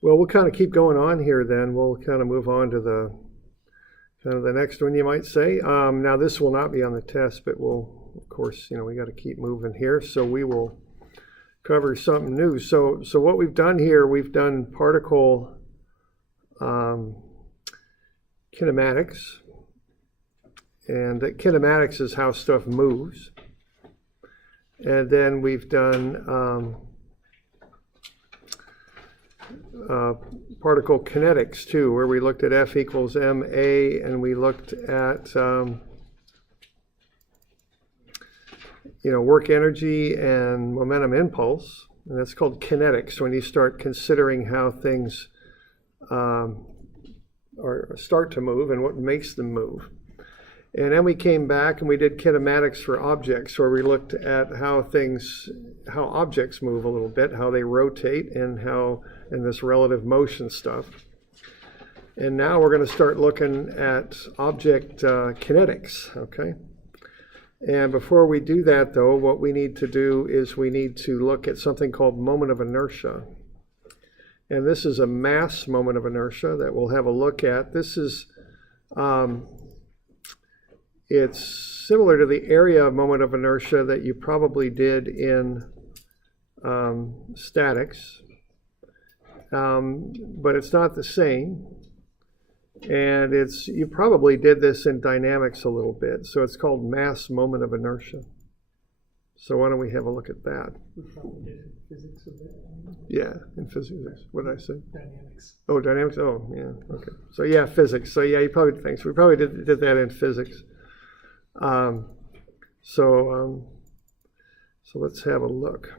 Well, we'll kind of keep going on here then. We'll kind of move on to the next one, you might say. Now, this will not be on the test, but we'll, of course, we got to keep moving here. So we will cover something new. So what we've done here, we've done particle kinematics. And kinematics is how stuff moves. And then we've done particle kinetics too, where we looked at F equals ma, and we looked at work energy and momentum impulse, and that's called kinetics when you start considering how things start to move and what makes them move. And then we came back and we did kinematics for objects, where we looked at how objects move a little bit, how they rotate, and this relative motion stuff. And now we're going to start looking at object kinetics, okay? And before we do that, though, what we need to do is we need to look at something called moment of inertia. And this is a mass moment of inertia that we'll have a look at. This is it's similar to the area of moment of inertia that you probably did in statics, but it's not the same. And you probably did this in dynamics a little bit. So it's called mass moment of inertia. So why don't we have a look at that? We probably did in physics a bit. Yeah, in physics. What did I say? Dynamics. Oh, dynamics. Oh, yeah. Okay. So yeah, physics. So yeah, you probably thanks. We probably did that in physics. So let's have a look.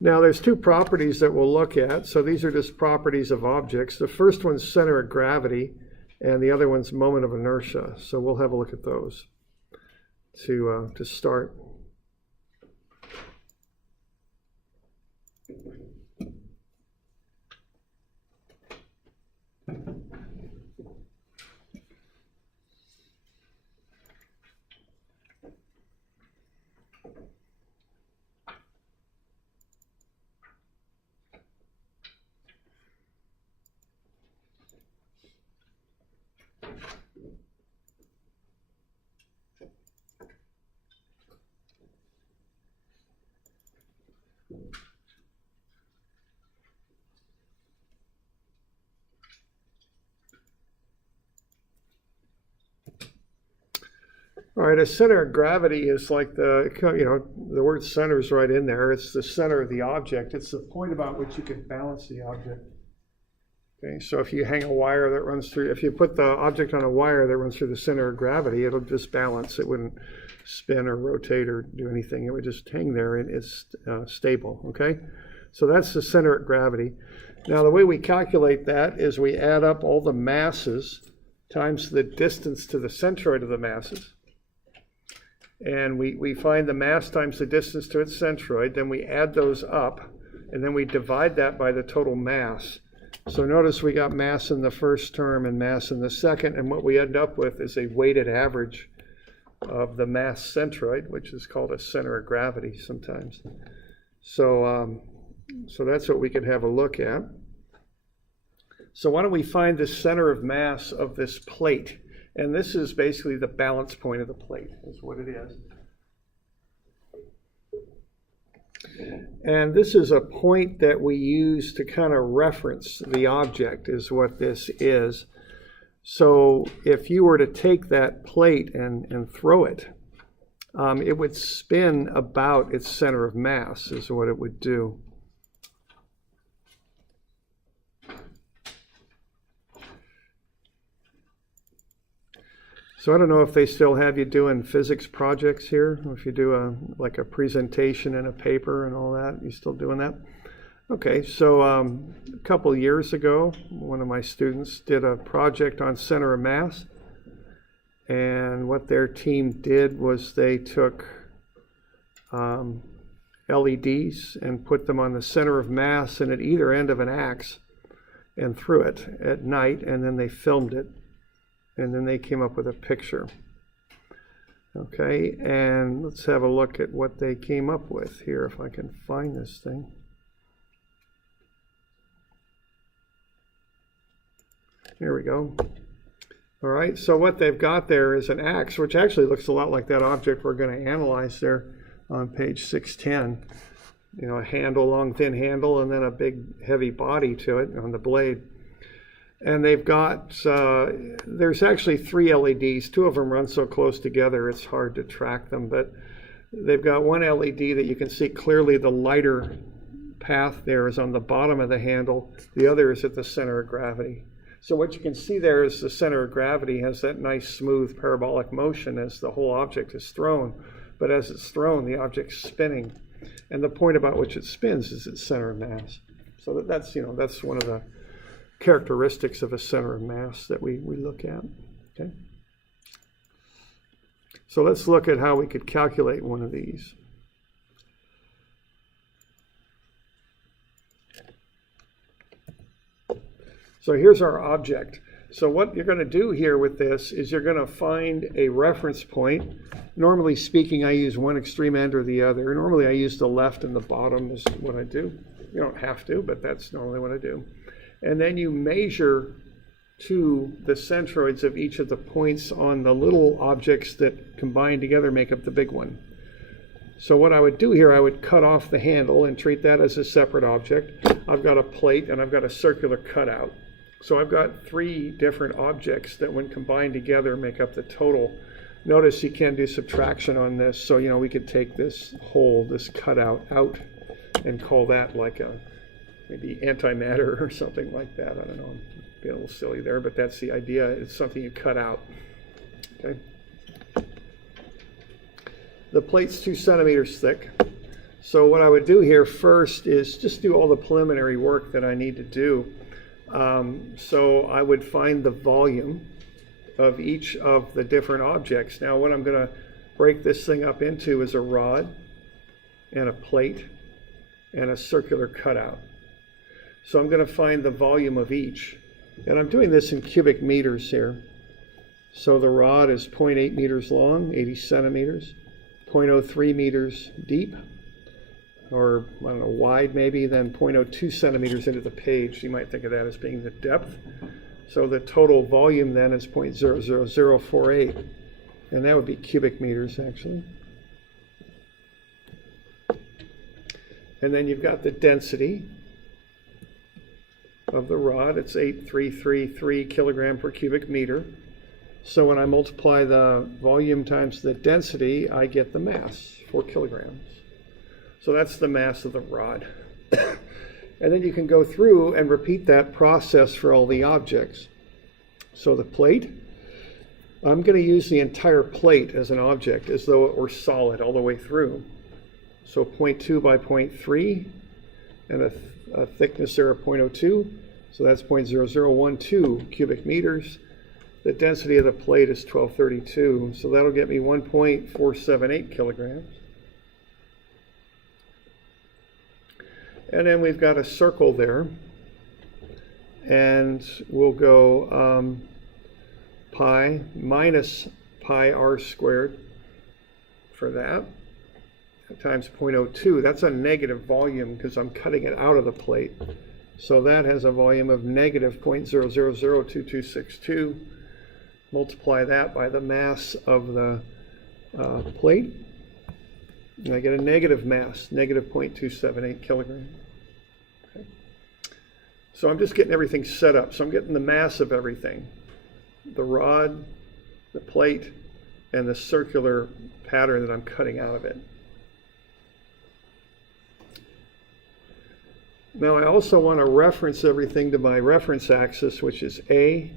Now there's two properties that we'll look at. So these are just properties of objects. The first one's center of gravity, and the other one's moment of inertia. So we'll have a look at those to start. All right, a center of gravity is like the word center is right in there. It's the center of the object. It's the point about which you can balance the object. Okay, so if you hang a wire that runs through, if you put the object on a wire that runs through the center of gravity, it'll just balance. It wouldn't spin or rotate or do anything. It would just hang there and it's stable, okay? So that's the center of gravity. Now the way we calculate that is we add up all the masses times the distance to the centroid of the masses. And we find the mass times the distance to its centroid, then we add those up, and then we divide that by the total mass. So notice we got mass in the first term and mass in the second, and what we end up with is a weighted average of the mass centroid, which is called a center of gravity sometimes. So that's what we could have a look at. So why don't we find the center of mass of this plate? And this is basically the balance point of the plate, is what it is. And this is a point that we use to kind of reference the object, is what this is. So if you were to take that plate and throw it, it would spin about its center of mass, is what it would do. So I don't know if they still have you doing physics projects here, if you do like a presentation and a paper and all that. You still doing that? Okay, so a couple years ago, one of my students did a project on center of mass. And what their team did was they took LEDs and put them on the center of mass and at either end of an axe and threw it at night, and then they filmed it. And then they came up with a picture. Okay, and let's have a look at what they came up with here, if I can find this thing. Here we go. All right, so what they've got there is an axe, which actually looks a lot like that object we're going to analyze there on page 610. You know, a handle, long, thin handle, and then a big, heavy body to it on the blade. And they've got, there's actually 3 LEDs. 2 of them run so close together it's hard to track them, but they've got one LED that you can see clearly the lighter path there is on the bottom of the handle. The other is at the center of gravity. So what you can see there is the center of gravity has that nice smooth parabolic motion as the whole object is thrown. But as it's thrown, the object's spinning. And the point about which it spins is its center of mass. So that's, you know, that's one of the characteristics of a center of mass that we look at. Okay. So let's look at how we could calculate one of these. So here's our object. So what you're going to do here with this is you're going to find a reference point. Normally speaking, I use one extreme end or the other. Normally I use the left and the bottom is what I do. You don't have to, but that's normally what I do. And then you measure to the centroids of each of the points on the little objects that combine together make up the big one. So what I would do here, I would cut off the handle and treat that as a separate object. I've got a plate and I've got a circular cutout. So I've got 3 different objects that when combined together make up the total. Notice you can do subtraction on this. So, you know, we could take this whole, this cutout out and call that like a maybe antimatter or something like that. I don't know, I'm being a little silly there, but that's the idea. It's something you cut out. Okay. The plate's 2 centimeters thick. So what I would do here first is just do all the preliminary work that I need to do. So I would find the volume of each of the different objects. Now what I'm going to break this thing up into is a rod and a plate and a circular cutout. So I'm going to find the volume of each. And I'm doing this in cubic meters here. So the rod is 0.8 meters long, 80 centimeters, 0.03 meters deep, or I don't know, wide maybe, then 0.02 centimeters into the page. You might think of that as being the depth. So the total volume then is 0.00048, and that would be cubic meters actually. And then you've got the density of the rod. It's 8.333 kilogram per cubic meter. So when I multiply the volume times the density, I get the mass, 4 kilograms. So that's the mass of the rod. And then you can go through and repeat that process for all the objects. So the plate, I'm going to use the entire plate as an object as though it were solid all the way through. So 0.2 by 0.3 and a thickness there of 0.02. So that's 0.0012 cubic meters. The density of the plate is 1232. So that'll get me 1.478 kilograms. And then we've got a circle there, and we'll go pi minus pi r squared for that, times 0.02. That's a negative volume because I'm cutting it out of the plate. So that has a volume of negative 0.0002262. Multiply that by the mass of the plate, and I get a negative mass, negative 0.278 kilograms. Okay. So I'm just getting everything set up. So I'm getting the mass of everything. The rod, the plate, and the circular pattern that I'm cutting out of it. Now I also want to reference everything to my reference axis, which is A.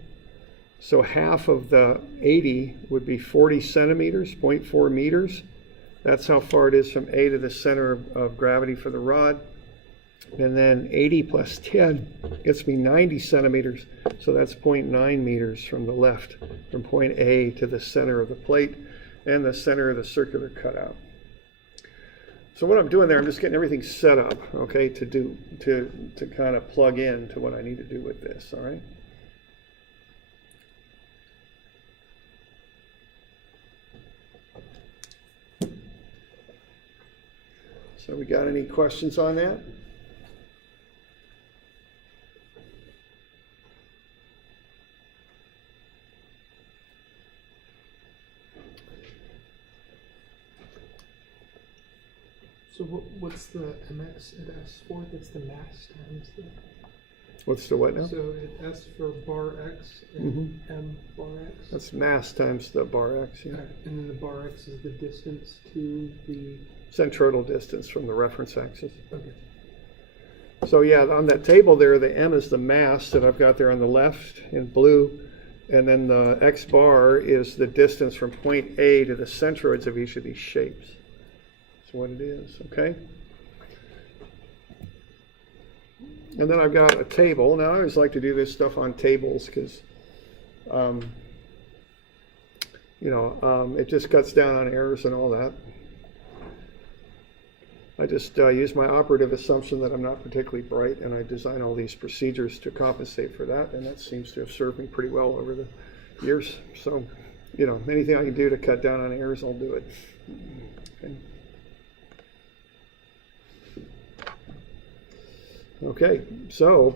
So half of the 80 would be 40 centimeters, 0.4 meters. That's how far it is from A to the center of gravity for the rod. And then 80 plus 10 gets me 90 centimeters. So that's 0.9 meters from the left, from point A to the center of the plate and the center of the circular cutout. So what I'm doing there, I'm just getting everything set up, okay, to kind of plug in to what I need to do with this, all right? So we got any questions on that? So what's the mx it asks for? That's the mass times the. What's the what now? So it asks for bar x and m bar x. That's mass times the bar x, yeah. Okay. And then the bar x is the distance to the. Centroidal distance from the reference axis. Okay. So yeah, on that table there, the m is the mass that I've got there on the left in blue, and then the x bar is the distance from point A to the centroids of each of these shapes. That's what it is, okay? And then I've got a table. Now I always like to do this stuff on tables because, it just cuts down on errors and all that. I just use my operative assumption that I'm not particularly bright, and I design all these procedures to compensate for that, and that seems to have served me pretty well over the years. So, anything I can do to cut down on errors, I'll do it. Okay, so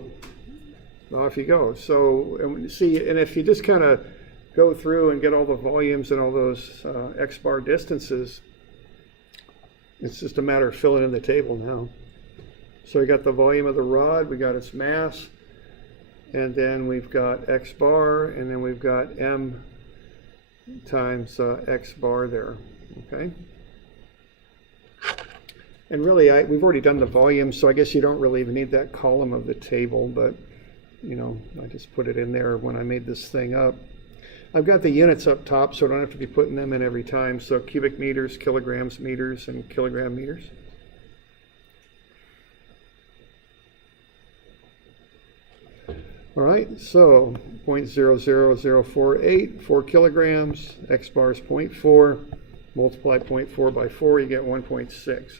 off you go. So, and if you just kind of go through and get all the volumes and all those x bar distances, it's just a matter of filling in the table now. So we got the volume of the rod, we got its mass, and then we've got x bar, and then we've got m times x bar there, okay? And really, we've already done the volume, so I guess you don't really even need that column of the table, but, I just put it in there when I made this thing up. I've got the units up top, so I don't have to be putting them in every time. So cubic meters, kilograms, meters, and kilogram meters. All right, so 0.00048, 4 kilograms, x bar is 0.4, multiply 0.4 by 4, you get 1.6.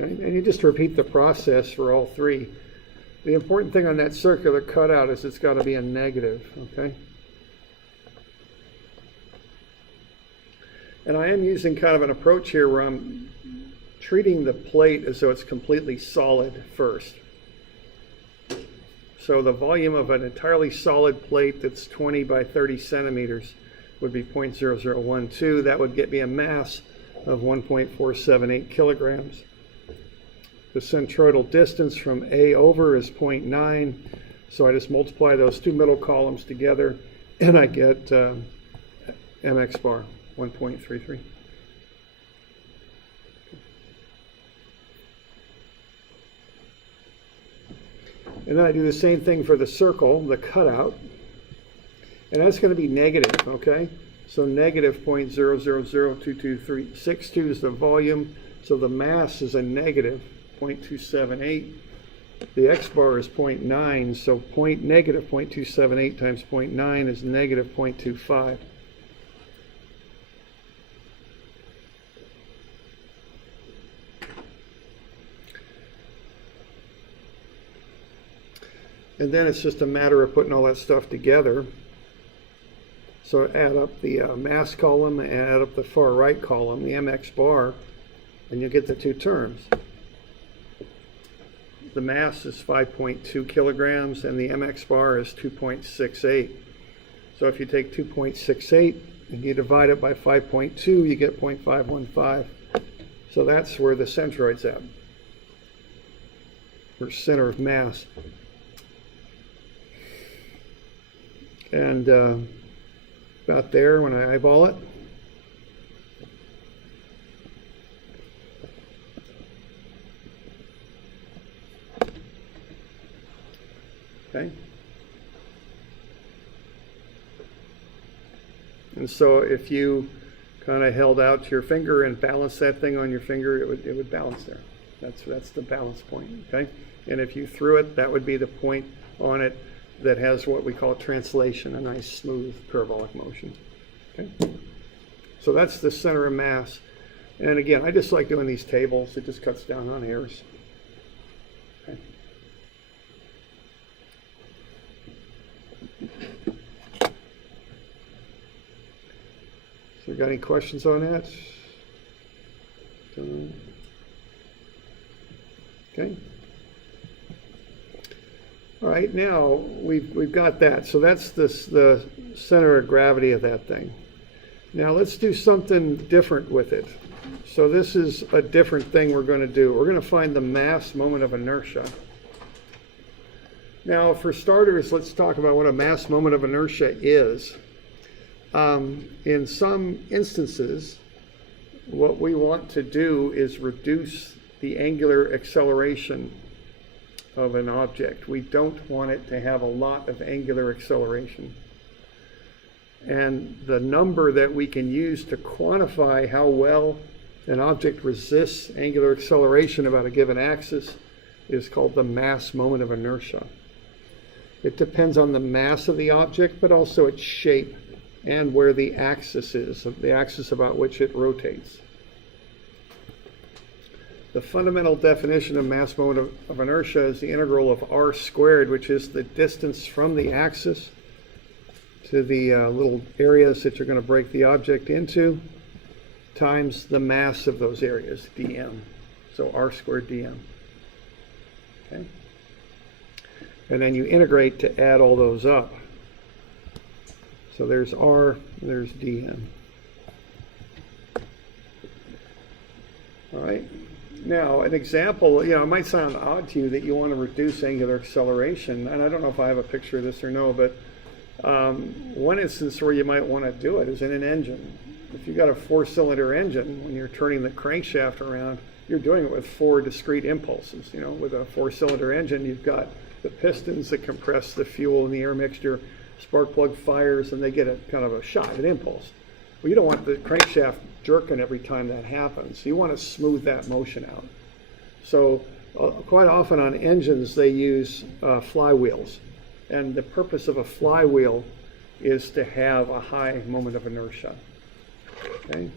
Okay, and you just repeat the process for all three. The important thing on that circular cutout is it's got to be a negative, okay? And I am using kind of an approach here where I'm treating the plate as though it's completely solid first. So the volume of an entirely solid plate that's 20 by 30 centimeters would be 0.0012. That would get me a mass of 1.478 kilograms. The centroidal distance from A over is 0.9, so I just multiply those two middle columns together, and I get mx bar, 1.33. And then I do the same thing for the circle, the cutout, and that's going to be negative, okay? So negative 0.0002232 is the volume, so the mass is a negative 0.278. The x bar is 0.9, so negative 0.278 times 0.9 is negative 0.25. And then it's just a matter of putting all that stuff together. So add up the mass column, add up the far right column, the mx bar, and you'll get the two terms. The mass is 5.2 kilograms and the mx bar is 2.68. So if you take 2.68 and you divide it by 5.2, you get 0.515. So that's where the centroid's at, or center of mass. And about there when I eyeball it. Okay. And so if you kind of held out your finger and balanced that thing on your finger, it would balance there. That's the balance point, okay? And if you threw it, that would be the point on it that has what we call translation, a nice smooth parabolic motion. Okay? So that's the center of mass. And again, I just like doing these tables. It just cuts down on errors. Okay. got any questions on that? Okay. All right, now we've got that. So that's the center of gravity of that thing. Now let's do something different with it. So this is a different thing we're going to do. We're going to find the mass moment of inertia. Now, for starters, let's talk about what a mass moment of inertia is. In some instances, what we want to do is reduce the angular acceleration of an object. We don't want it to have a lot of angular acceleration. And the number that we can use to quantify how well an object resists angular acceleration about a given axis is called the mass moment of inertia. It depends on the mass of the object, but also its shape and where the axis is, the axis about which it rotates. The fundamental definition of mass moment of inertia is the integral of r squared, which is the distance from the axis to the little areas that you're going to break the object into, times the mass of those areas, dm. So r squared dm. Okay? And then you integrate to add all those up. So there's r, there's dm. All right. Now, an example, it might sound odd to you that you want to reduce angular acceleration, and I don't know if I have a picture of this or no, but one instance where you might want to do it is in an engine. If you've got a 4-cylinder engine, when you're turning the crankshaft around, you're doing it with 4 discrete impulses. With a 4-cylinder engine, you've got the pistons that compress the fuel in the air mixture, spark plug fires, and they get a kind of a shot, an impulse. Well, you don't want the crankshaft jerking every time that happens. You want to smooth that motion out. So quite often on engines, they use flywheels. And the purpose of a flywheel is to have a high moment of inertia. Okay?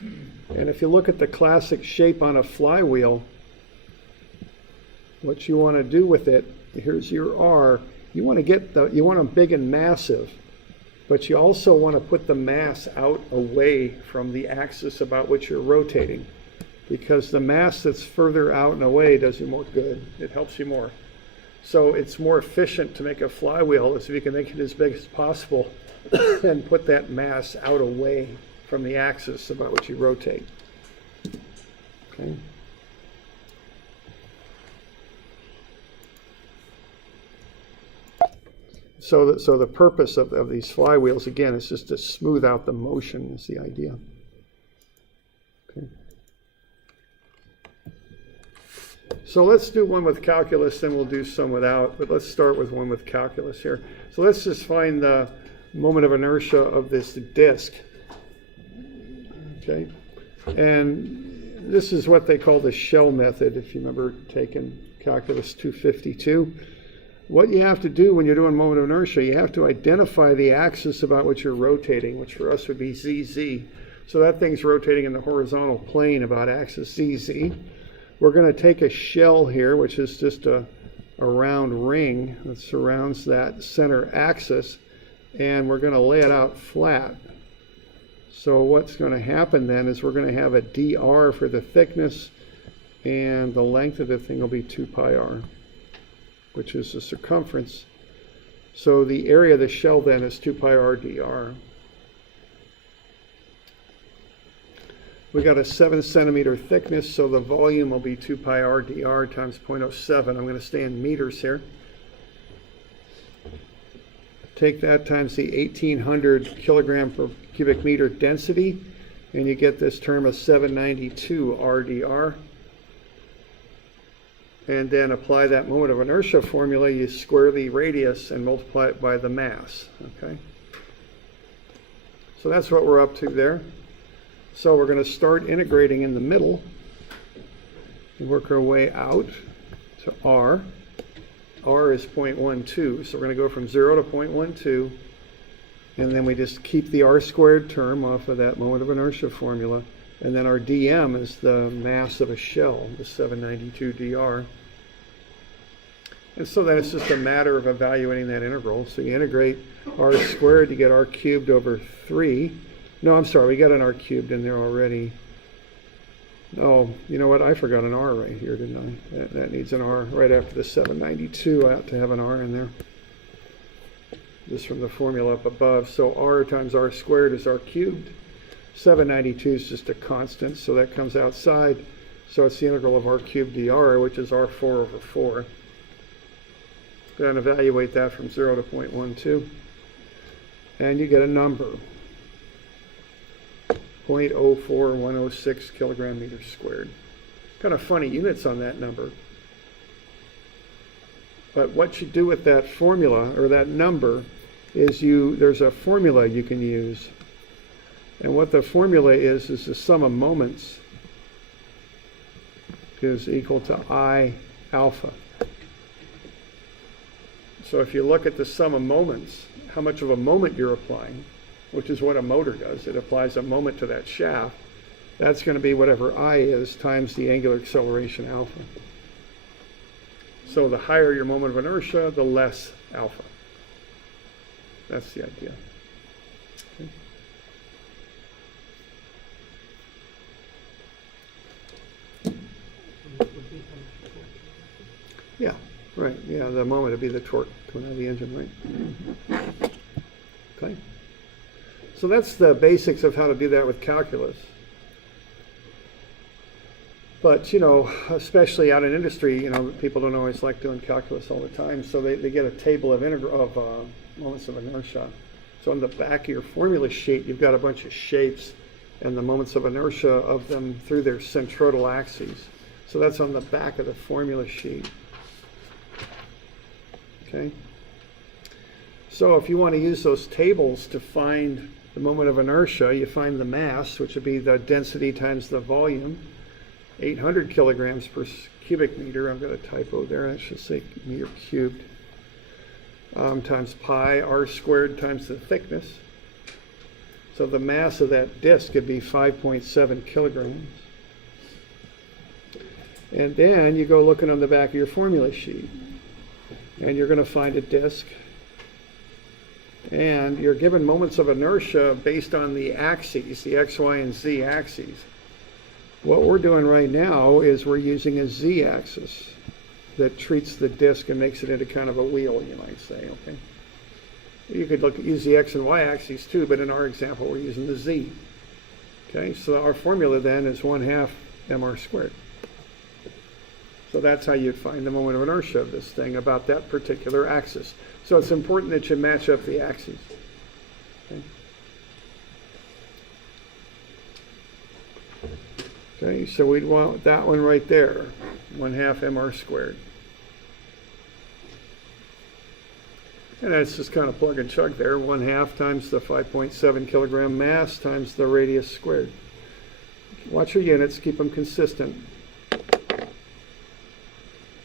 And if you look at the classic shape on a flywheel, what you want to do with it, here's your R, you want them big and massive, but you also want to put the mass out away from the axis about which you're rotating, because the mass that's further out and away does you more good. It helps you more. So it's more efficient to make a flywheel if you can make it as big as possible and put that mass out away from the axis about which you rotate. Okay. So the purpose of these flywheels, again, is just to smooth out the motion, is the idea. Okay. So let's do one with calculus, then we'll do some without, but let's start with one with calculus here. So let's just find the moment of inertia of this disk. Okay. And this is what they call the shell method, if you remember taking calculus 252. What you have to do when you're doing moment of inertia, you have to identify the axis about which you're rotating, which for us would be ZZ. So that thing's rotating in the horizontal plane about axis ZZ. We're going to take a shell here, which is just a round ring that surrounds that center axis, and we're going to lay it out flat. So what's going to happen then is we're going to have a dr for the thickness, and the length of the thing will be 2 pi r, which is the circumference. So the area of the shell then is 2 pi r dr. We got a 7 centimeter thickness, so the volume will be 2 pi r dr times 0.07. I'm going to stay in meters here. Take that times the 1800 kilogram per cubic meter density, and you get this term of 792 r dr. And then apply that moment of inertia formula. You square the radius and multiply it by the mass. Okay. So that's what we're up to there. So we're going to start integrating in the middle and work our way out to r. R is 0.12, so we're going to go from 0 to 0.12, and then we just keep the r squared term off of that moment of inertia formula, and then our dm is the mass of a shell, the 792 dr. And so then it's just a matter of evaluating that integral. So you integrate r squared, you get r cubed over 3. No, I'm sorry, we got an r cubed in there already. Oh, you know what? I forgot an r right here, didn't I? That needs an r right after the 792. I ought to have an r in there. Just from the formula up above. So r times r squared is r cubed. 792 is just a constant, so that comes outside. So it's the integral of r cubed dr, which is r4 over 4. Then evaluate that from 0 to 0.12. And you get a number. 0.04106 kilogram meters squared. Kind of funny units on that number. But what you do with that formula, or that number, is there's a formula you can use. And what the formula is the sum of moments is equal to I alpha. So if you look at the sum of moments, how much of a moment you're applying, which is what a motor does, it applies a moment to that shaft, that's going to be whatever I is times the angular acceleration alpha. So the higher your moment of inertia, the less alpha. That's the idea. Okay. Yeah, right. Yeah, the moment would be the torque coming out of the engine, right? Okay. So that's the basics of how to do that with calculus. But, you know, especially out in industry, you know, people don't always like doing calculus all the time, so they get a table of moments of inertia. So on the back of your formula sheet, you've got a bunch of shapes and the moments of inertia of them through their centroidal axes. So that's on the back of the formula sheet. Okay. So if you want to use those tables to find the moment of inertia, you find the mass, which would be the density times the volume, 800 kilograms per cubic meter. I've got a typo there. I should say meter cubed. Times pi r squared times the thickness. So the mass of that disk could be 5.7 kilograms. And then you go looking on the back of your formula sheet, and you're going to find a disk. And you're given moments of inertia based on the axes, the x, y, and z axes. What we're doing right now is we're using a z-axis that treats the disk and makes it into kind of a wheel, you might say, okay? You could use the x and y axes too, but in our example, we're using the z. Okay, so our formula then is 1/2 mr squared. So that's how you'd find the moment of inertia of this thing about that particular axis. So it's important that you match up the axes. Okay, okay, so we'd want that one right there, 1/2 mr squared. And that's just kind of plug and chug there, 1/2 times the 5.7 kilogram mass times the radius squared. Watch your units, keep them consistent.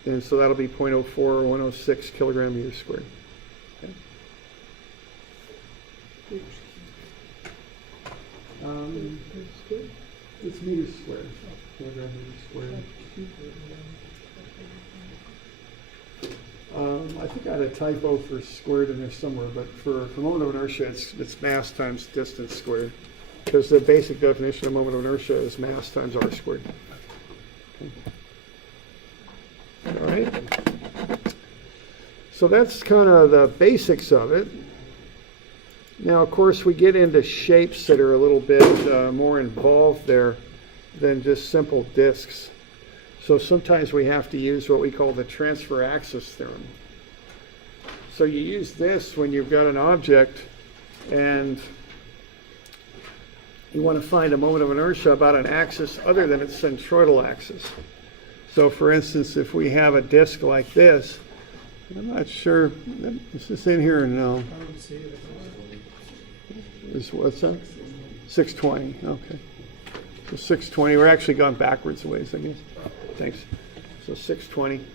And so that'll be 0.04106 kilogram meter squared. Okay. It's meters squared. Kilogram meter squared. I think I had a typo for squared in there somewhere, but for moment of inertia, it's mass times distance squared. Because the basic definition of moment of inertia is mass times r squared. Okay. All right. So that's kind of the basics of it. Now, of course, we get into shapes that are a little bit more involved there than just simple disks. So sometimes we have to use what we call the transfer axis theorem. So you use this when you've got an object and you want to find a moment of inertia about an axis other than its centroidal axis. So for instance, if we have a disk like this, I'm not sure, is this in here or no? What's that? 620, okay. So 620, we're actually going backwards a ways, I guess. Thanks. So 620.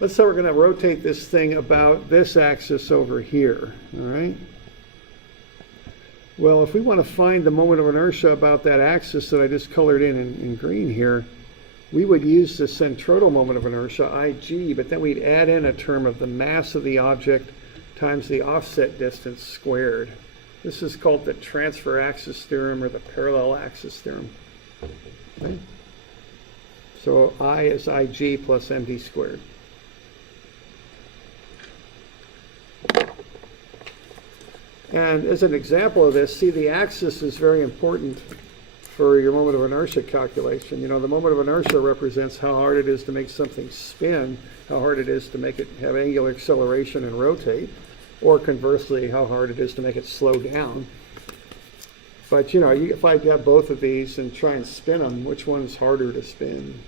Let's say we're going to rotate this thing about this axis over here, all right? Well, if we want to find the moment of inertia about that axis that I just colored in green here, we would use the centroidal moment of inertia, Ig, but then we'd add in a term of the mass of the object times the offset distance squared. This is called the transfer axis theorem or the parallel axis theorem. Okay? So I is Ig plus md squared. And as an example of this, see, the axis is very important for your moment of inertia calculation. You know, the moment of inertia represents how hard it is to make something spin, how hard it is to make it have angular acceleration and rotate, or conversely, how hard it is to make it slow down. But, you know, if I have both of these and try and spin them, which one's harder to spin?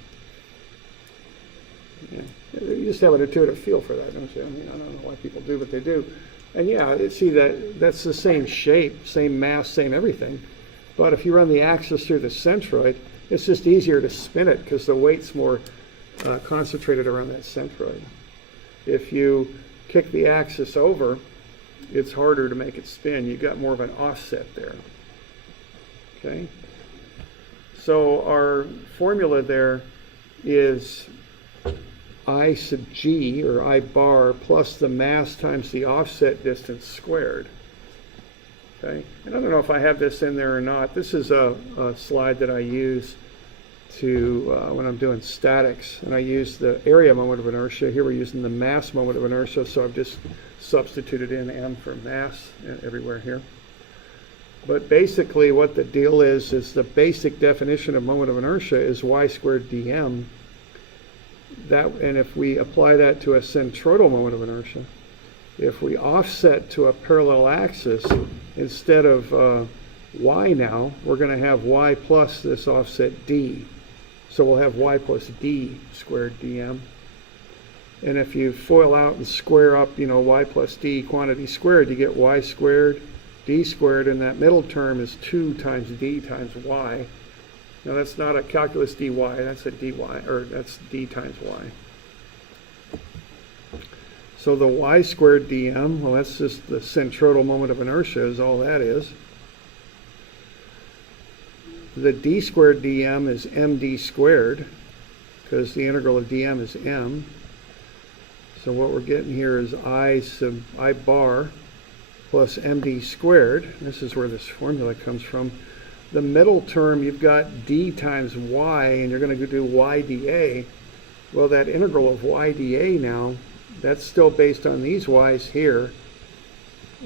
Yeah. You just have an intuitive feel for that, don't you? I mean, I don't know why people do, but they do. And yeah, see, that's the same shape, same mass, same everything. But if you run the axis through the centroid, it's just easier to spin it because the weight's more concentrated around that centroid. If you kick the axis over, it's harder to make it spin. You've got more of an offset there. Okay? So our formula there is I sub g, or I bar, plus the mass times the offset distance squared. Okay? And I don't know if I have this in there or not. This is a slide that I use to when I'm doing statics, and I use the area moment of inertia. Here we're using the mass moment of inertia, so I've just substituted in m for mass everywhere here. But basically what the deal is the basic definition of moment of inertia is y squared dm. And if we apply that to a centroidal moment of inertia, if we offset to a parallel axis, instead of y now, we're going to have y plus this offset d. So we'll have y plus d squared dm. And if you FOIL out and square up, you know, y plus d quantity squared, you get y squared, d squared, and that middle term is 2 times d times y. Now that's not a calculus dy, that's a dy, or that's d times y. So the y squared dm, well, that's just the centroidal moment of inertia is all that is. The d squared dm is md squared, because the integral of dm is m. So what we're getting here is I bar plus md squared. This is where this formula comes from. The middle term, you've got d times y, and you're going to do y dA. Well, that integral of y dA now, that's still based on these y's here.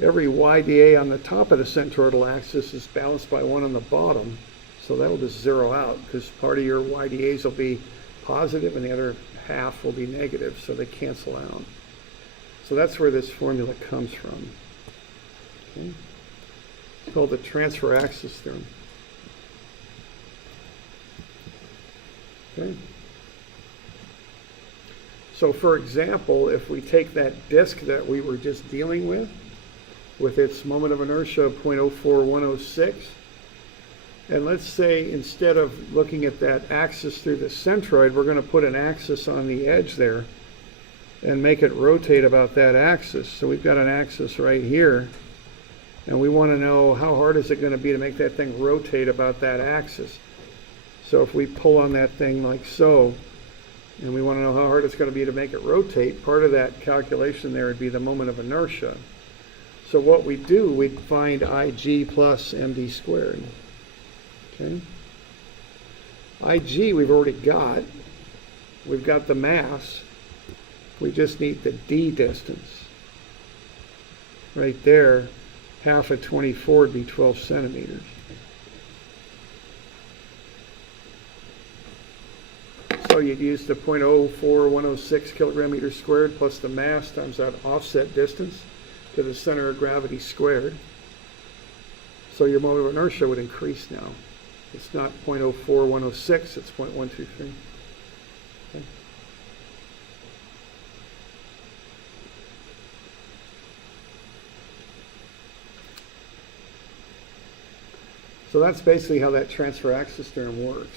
Every y dA on the top of the centroidal axis is balanced by 1 on the bottom. So that'll just zero out, because part of your y dAs will be positive and the other half will be negative, so they cancel out. So that's where this formula comes from. Okay. It's called the transfer axis theorem. Okay. So for example, if we take that disk that we were just dealing with its moment of inertia of 0.04106, and let's say instead of looking at that axis through the centroid, we're going to put an axis on the edge there and make it rotate about that axis. So we've got an axis right here, and we want to know how hard is it going to be to make that thing rotate about that axis. So if we pull on that thing like so, and we want to know how hard it's going to be to make it rotate, part of that calculation there would be the moment of inertia. So what we do, we'd find Ig plus md squared. Okay. Ig we've already got. We've got the mass. We just need the d distance. Right there, half of 24 would be 12 centimeters. So you'd use the 0.04106 kilogram meter squared plus the mass times that offset distance to the center of gravity squared. So your moment of inertia would increase now. It's not 0.04106, it's 0.123. Okay. So that's basically how that transfer axis theorem works.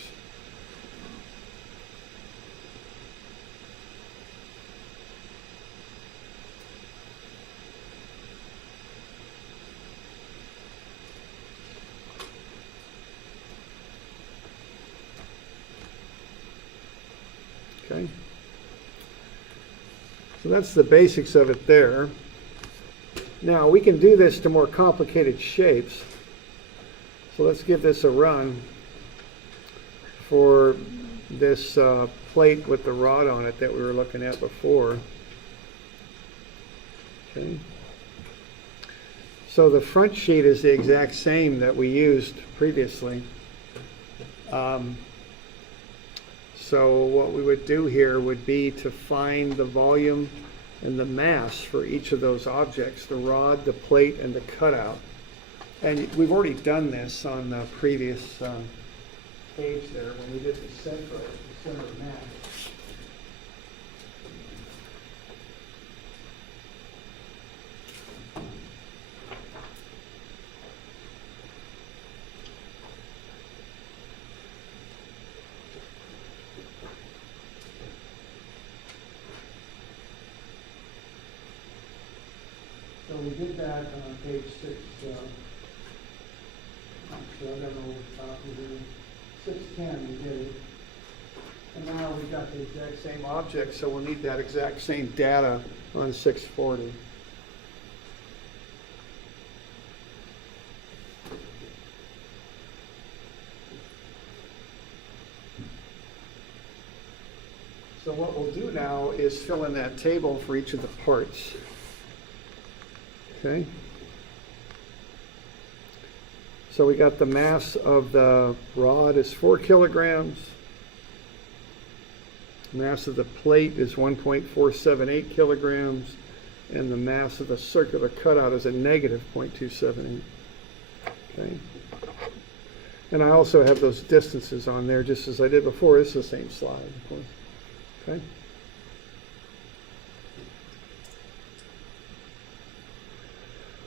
Okay. So that's the basics of it there. Now, we can do this to more complicated shapes. So let's give this a run for this plate with the rod on it that we were looking at before. Okay. So the front sheet is the exact same that we used previously. So what we would do here would be to find the volume and the mass for each of those objects, the rod, the plate, and the cutout. And we've already done this on the previous page there when we did the center mass. So we did that on page 6. So I don't know what we did. 610 we did it. And now we've got the exact same object, so we'll need that exact same data on 640. So what we'll do now is fill in that table for each of the parts. Okay. So we got the mass of the rod is 4 kilograms. Mass of the plate is 1.478 kilograms. And the mass of the circular cutout is a negative 0.278. Okay. And I also have those distances on there just as I did before. This is the same slide, of course. Okay.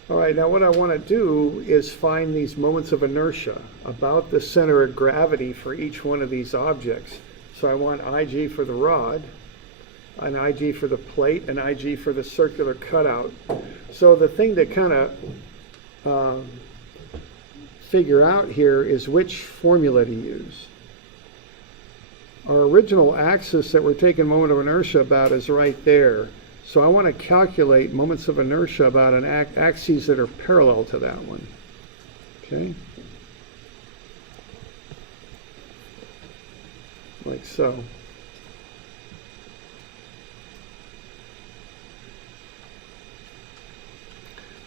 All right, now what I want to do is find these moments of inertia about the center of gravity for each one of these objects. So I want IG for the rod, an IG for the plate, an IG for the circular cutout. So the thing to kind of figure out here is which formula to use. Our original axis that we're taking moment of inertia about is right there. So I want to calculate moments of inertia about an axes that are parallel to that one. Okay? Like so.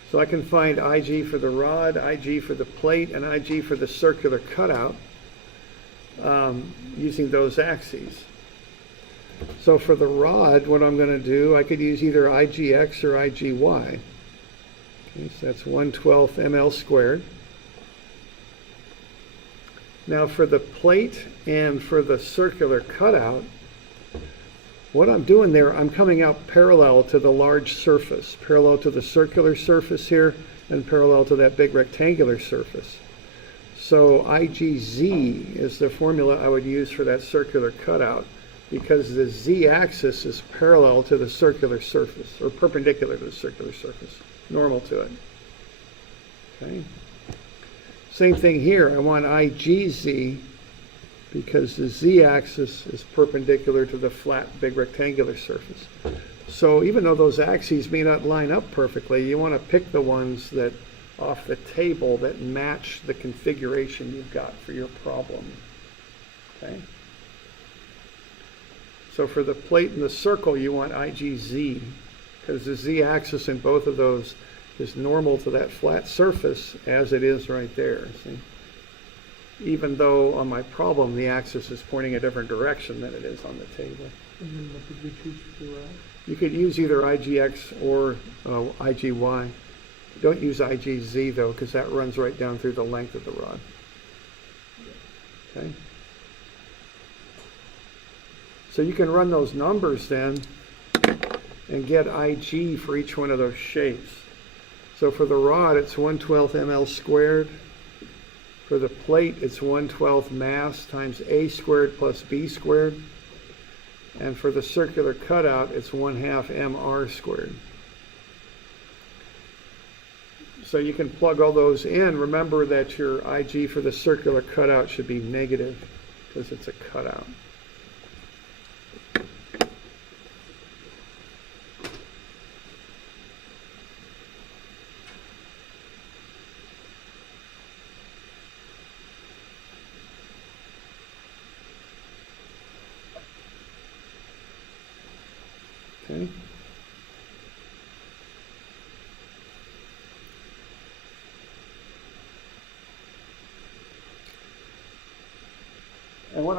So I can find IG for the rod, IG for the plate, and IG for the circular cutout using those axes. So for the rod, what I'm going to do, I could use either IGX or IGY. Okay, so that's 1/12 ml squared. Now for the plate and for the circular cutout, what I'm doing there, I'm coming out parallel to the large surface, parallel to the circular surface here, and parallel to that big rectangular surface. So IGZ is the formula I would use for that circular cutout, because the z-axis is parallel to the circular surface, or perpendicular to the circular surface, normal to it. Okay. Same thing here. I want IGZ because the z-axis is perpendicular to the flat, big rectangular surface. So even though those axes may not line up perfectly, you want to pick the ones that off the table that match the configuration you've got for your problem. Okay. So for the plate and the circle, you want IGZ, because the z-axis in both of those is normal to that flat surface as it is right there. See? Even though on my problem, the axis is pointing a different direction than it is on the table. And then what did we choose for the rod? You could use either IGX or IGY. Don't use IGZ though, because that runs right down through the length of the rod. Okay. So you can run those numbers then and get IG for each one of those shapes. So for the rod, it's 1/12 ml squared. For the plate, it's 1/12 mass times A squared plus B squared. And for the circular cutout, it's 1/2 mr squared. So you can plug all those in. Remember that your IG for the circular cutout should be negative because it's a cutout.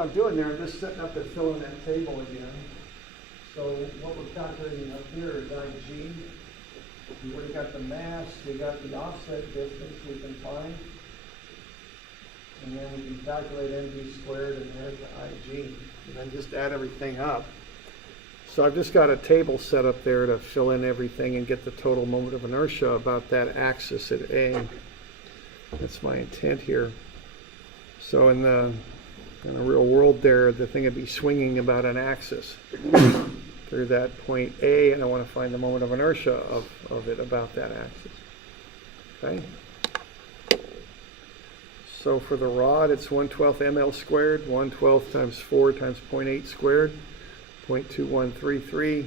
what I'm doing there, I'm just setting up to fill in that table again. So what we're calculating up here is IG. You already got the mass, you got the offset distance we can find. And then we can calculate mv squared and add to IG. And then just add everything up. So I've just got a table set up there to fill in everything and get the total moment of inertia about that axis at A. That's my intent here. So in the real world there, the thing would be swinging about an axis through that point A, and I want to find the moment of inertia of it about that axis. Okay? So for the rod, it's 1/12 ml squared, 1/12 times 4 times 0.8 squared, 0.2133.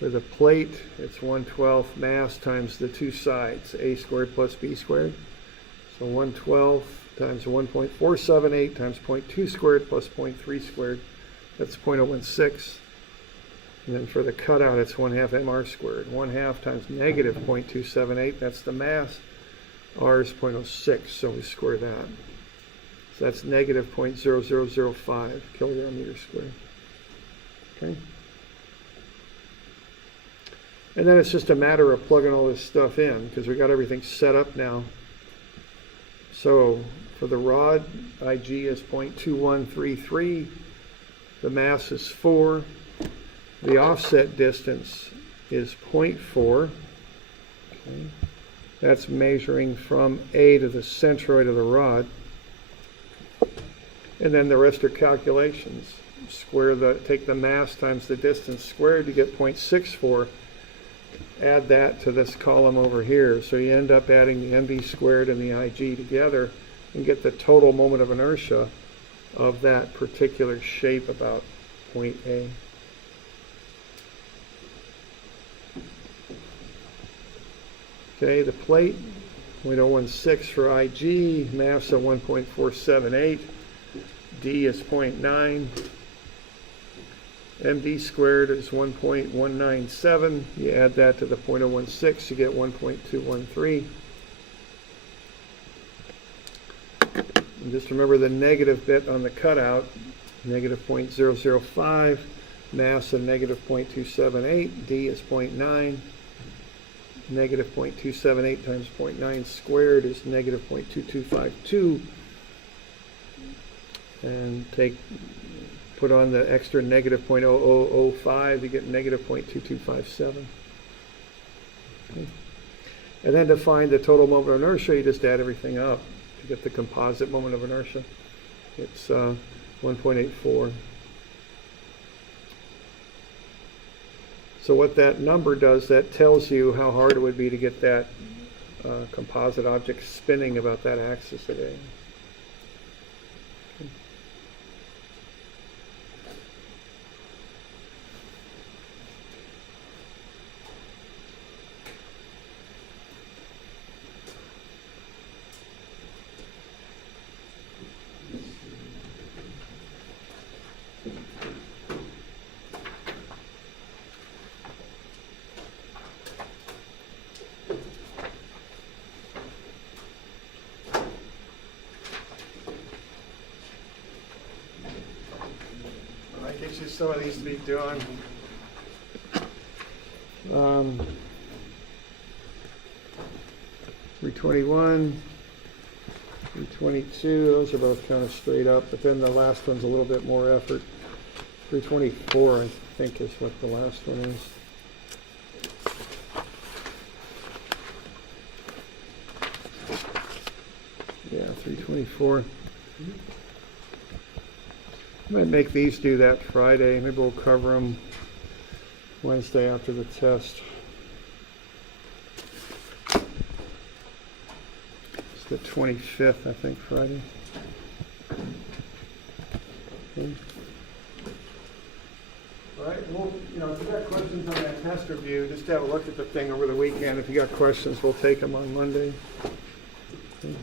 For the plate, it's 1/12 mass times the two sides, A squared plus B squared. So 1/12 times 1.478 times 0.2 squared plus 0.3 squared, that's 0.016. And then for the cutout, it's 1/2 mr squared. 1/2 times negative 0.278, that's the mass. R is 0.06, so we square that. So that's negative 0.0005 kilogram meter squared. Okay. And then it's just a matter of plugging all this stuff in because we got everything set up now. So for the rod, IG is 0.2133. The mass is 4. The offset distance is 0.4. Okay. That's measuring from A to the centroid of the rod. And then the rest are calculations. Take the mass times the distance squared to get 0.64. Add that to this column over here. So you end up adding the mv squared and the IG together and get the total moment of inertia of that particular shape about point A. Okay, the plate, 0.016 for IG, mass of 1.478, D is 0.9, mv squared is 1.197, you add that to the 0.016, you get 1.213. And just remember the negative bit on the cutout, negative 0.005, mass of negative 0.278, D is 0.9. Negative 0.278 times 0.9 squared is negative 0.2252. And put on the extra negative 0.0005, you get negative 0.2257. Okay. And then to find the total moment of inertia, you just add everything up to get the composite moment of inertia. It's 1.84. So what that number does, that tells you how hard it would be to get that composite object spinning about that axis at A. Okay. Get you some of these to be doing. 321, 322, those are both kind of straight up, but then the last one's a little bit more effort. 324, I think, is what the last one is. Yeah, 324. I might make these do that Friday. Maybe we'll cover them Wednesday after the test. It's the 25th, I think, Friday. Okay. All right, well, if you got questions on that test review, just have a look at the thing over the weekend. If you got questions, we'll take them on Monday. Okay.